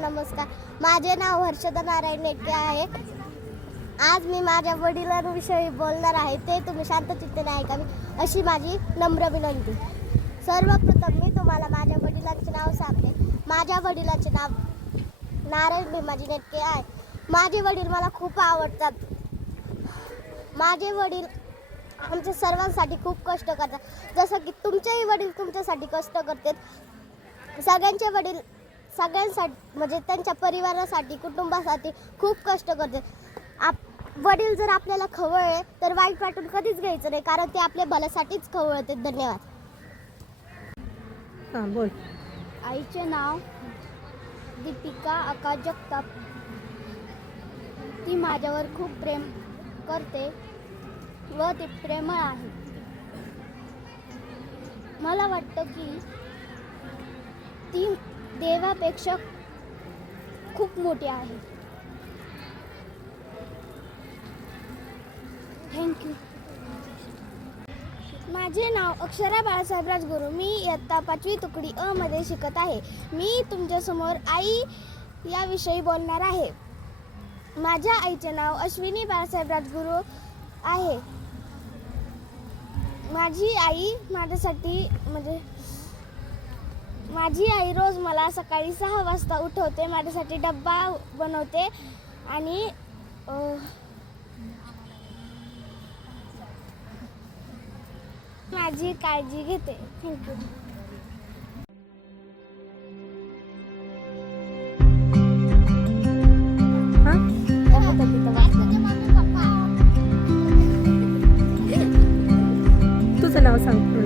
नमस्कार. माझे नाव हर्षदा नारायण नेटके आहे. आज मी माझ्या वडिलांविषयी बोलणार आहे. ते तुम्ही शांत चित्तेने ऐकावे अशी माझी नम्र विनंती. सर्वप्रथम मी तुम्हाला माझ्या वडिलांचे नाव सांगते. माझ्या वडिलांचे नाव नारायण भीमाजी नेटके आहे. माझे वडील मला खूप आवडतात. माझे वडील आमच्या सर्वांसाठी खूप कष्ट करतात. जसं की तुमचेही वडील तुमच्यासाठी कष्ट करतात. सगळ्यांचे वडील सगळ्यांसाठी म्हणजे त्यांच्या परिवारासाठी कुटुंबासाठी खूप कष्ट करते. आप वडील जर आपल्याला खवळले तर वाईट वाटून कधीच घ्यायचं नाही कारण ते आपल्या भल्यासाठीच खवळते. धन्यवाद. हां बोल. आईचे नाव दीपिका आकाश जगताप. ती माझ्यावर खूप प्रेम करते व ती प्रेमळ आहे. मला वाटतं की ती देवापेक्षा खूप मोठी आहे. थँक्यू माझे नाव अक्षरा बाळासाहेब राजगुरू. मी इयत्ता पाचवी तुकडी अ मध्ये शिकत आहे. मी तुमच्यासमोर आई याविषयी बोलणार आहे. माझ्या आईचे नाव अश्विनी बाळासाहेब राजगुरू आहे. माझी आई माझ्यासाठी म्हणजे माझी आई रोज मला सकाळी सहा वाजता उठवते माझ्यासाठी डब्बा बनवते आणि माझी काळजी घेते. थँक्यू तुझं नाव सांग.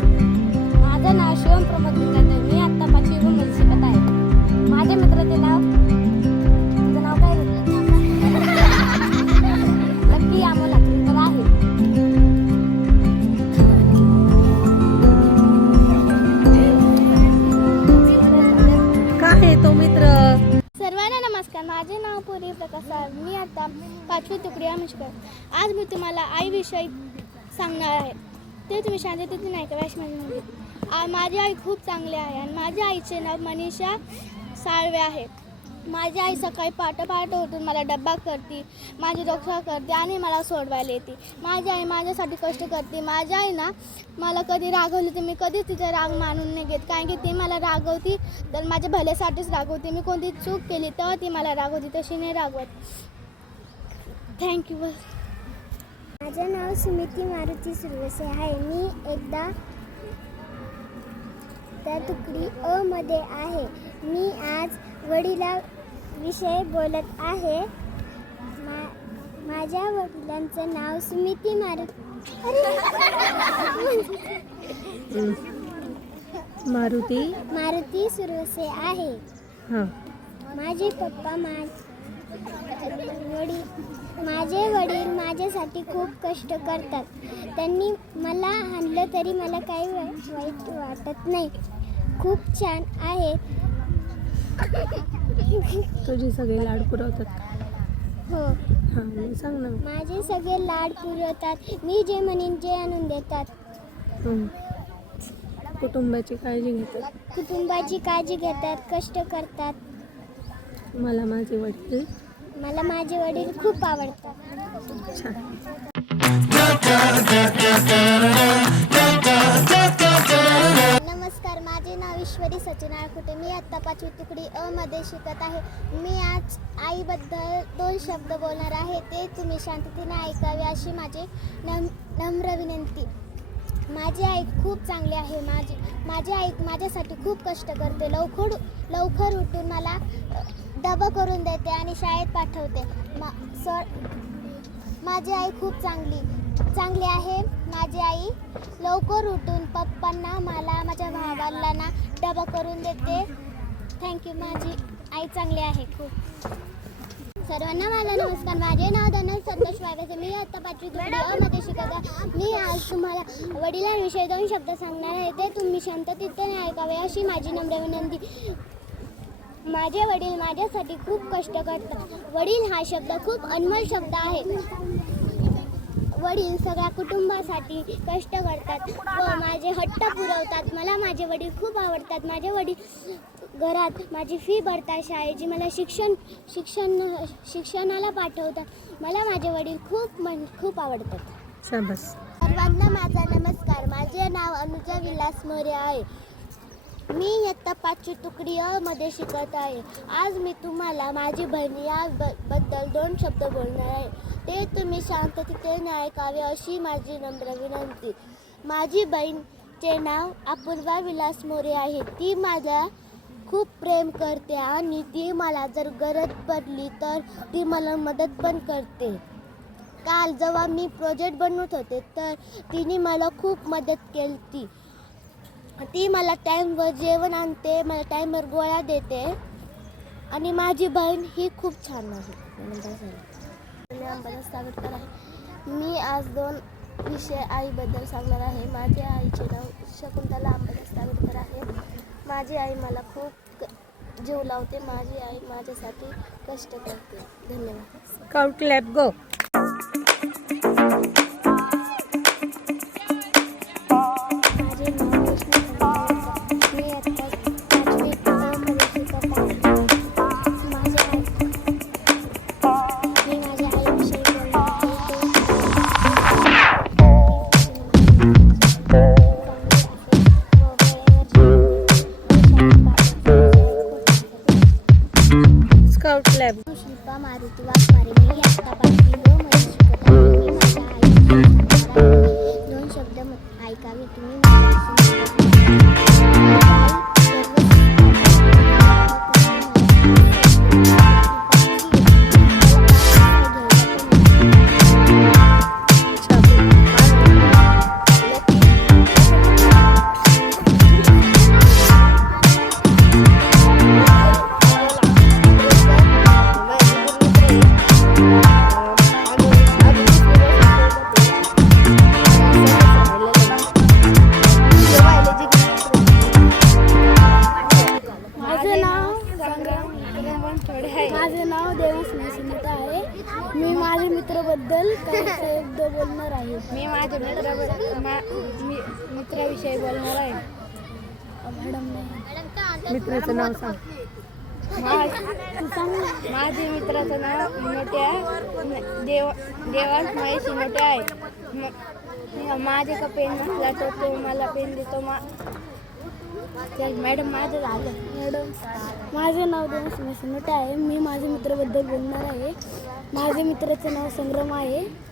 पाचवी तुकडी आज मी तुम्हाला आईविषयी सांगणार आहे. ते तुम्ही शांततेने नाही का माझी माझी आई खूप चांगली आहे आणि माझ्या आईचे नाव मनीषा साळवे आहे. माझी आई सकाळी पहाटे उठून मला डब्बा करते माझी रक्षा करते आणि मला सोडवायला येते. माझी आई माझ्यासाठी कष्ट करते. माझी आई ना मला कधी रागवली तर मी कधीच तिचा राग मानून नाही घेत. कारण की ती मला रागवती तर माझ्या भल्यासाठीच रागवते. मी कोणती चूक केली तेव्हा ती मला रागवती तशी नाही रागवत. थँक्यू माझं नाव सुमिती मारुती सुरवसे आहे. मी एकदा त्या तुकडी अ मध्ये आहे. मी आज वडिला विषयी बोलत आहे. मा माझ्या वडिलांचं नाव सुमिती मारुती मारुती? मारुती सुरवसे आहे. हां. माझे पप्पा मा वडील माझे वडील माझ्यासाठी खूप कष्ट करतात. त्यांनी मला आणलं तरी मला काही वाई- वाईट वाटत नाही. खूप छान आहे. तुझी सगळे लाड पुरवतात. हो. हां सांग ना. माझे सगळे लाड पुरवतात. मी जे म्हणेन ते आणून देतात. हं. कुटुंबाची काळजी घेतात. कुटुंबाची काळजी घेतात कष्ट करतात. मला माझे वडील. मला माझे वडील खूप आवडतात. नमस्कार माझे नाव ईश्वरी सचिन आळकुटे. मी आत्ता पाचवी तुकडी अ मध्ये शिकत आहे. मी आज आईबद्दल दोन शब्द बोलणार आहे. ते तुम्ही शांततेने ऐकावे अशी माझी नम नम्र विनंती. माझी आई खूप चांगली आहे. माझी माझी आई माझ्यासाठी खूप कष्ट करते. लवकर लवकर उठून मला डबं करून देते आणि शाळेत पाठवते. मा सर माझी आई खूप चांगली चांगली आहे. माझी आई लवकर उठून पप्पांना मला माझ्या भावांना ना डबा करून देते. थँक्यू माझी आई चांगली आहे खूप. सर्वांना मला नमस्कार. माझे नाव धनल संतोष वाघाचे मी आता पाचवी तुकडी मध्ये शिकत आहे. मी आज तुम्हाला वडिलांविषयी दोन शब्द सांगणार आहे. ते तुम्ही शांततेने ऐकावे अशी माझी नम्र विनंती. माझे वडील माझ्यासाठी खूप कष्ट करतात. वडील हा शब्द खूप अनमोल शब्द आहे. वडील सगळ्या कुटुंबासाठी कष्ट करतात व माझे हट्ट पुरवतात. मला माझे वडील खूप आवडतात. माझे वडील घरात माझी फी भरता शाळेची मला शिक्षण शिक्षण शिक्षणाला पाठवतात. मला माझे वडील खूप मन खूप आवडतात. सर्वांना माझा नमस्कार. माझे नाव अनुजा विलास मोरे आहे. मी इयत्ता पाचवी तुकडी अ मध्ये शिकत आहे. आज मी तुम्हाला माझी बहीण या ब- बद्दल दोन शब्द बोलणार आहे. ते तुम्ही शांततेने ऐकावे अशी माझी नम्र विनंती. माझी बहीणचे नाव अपूर्वा विलास मोरे आहे. ती माझ्या खूप प्रेम करते आणि ती मला जर गरज पडली तर ती मला मदत पण करते. काल जेव्हा मी प्रोजेक्ट बनवत होते तर तिने मला खूप मदत केली ती ती मला टाईमवर जेवण आणते मला टाईमवर गोळ्या देते आणि माझी बहीण ही खूप छान आहे. मी अंबादास सावरकर आहे. मी आज दोन विषय आईबद्दल सांगणार आहे. माझ्या आईचे नाव शकुंतला अंबादास सावरकर आहे. माझी आई मला खूप जीव लावते माझी आई माझ्यासाठी कष्ट करते. धन्यवाद. काउट लॅब गो. शब्द बोलणार आहे. मी माझ्या मित्राबद्दल मा- मी मित्राविषयी बोलणार आहे. मॅडम नाही. मित्राचं नाव सांग. मा- तू सांग. ना. माझ्या मित्राचं नाव मोठ्या देव देवास महेश मोठे आहे. माझे का पेन नसला तर तो मला पेन देतो. मा चल मॅडम माझं झालं. मॅडम माझे नाव देवास नसिंत आहे. मी माझ्या मित्राबद्दल बोलणार आहे. माझ्या मित्राचं नाव संग्राम आहे.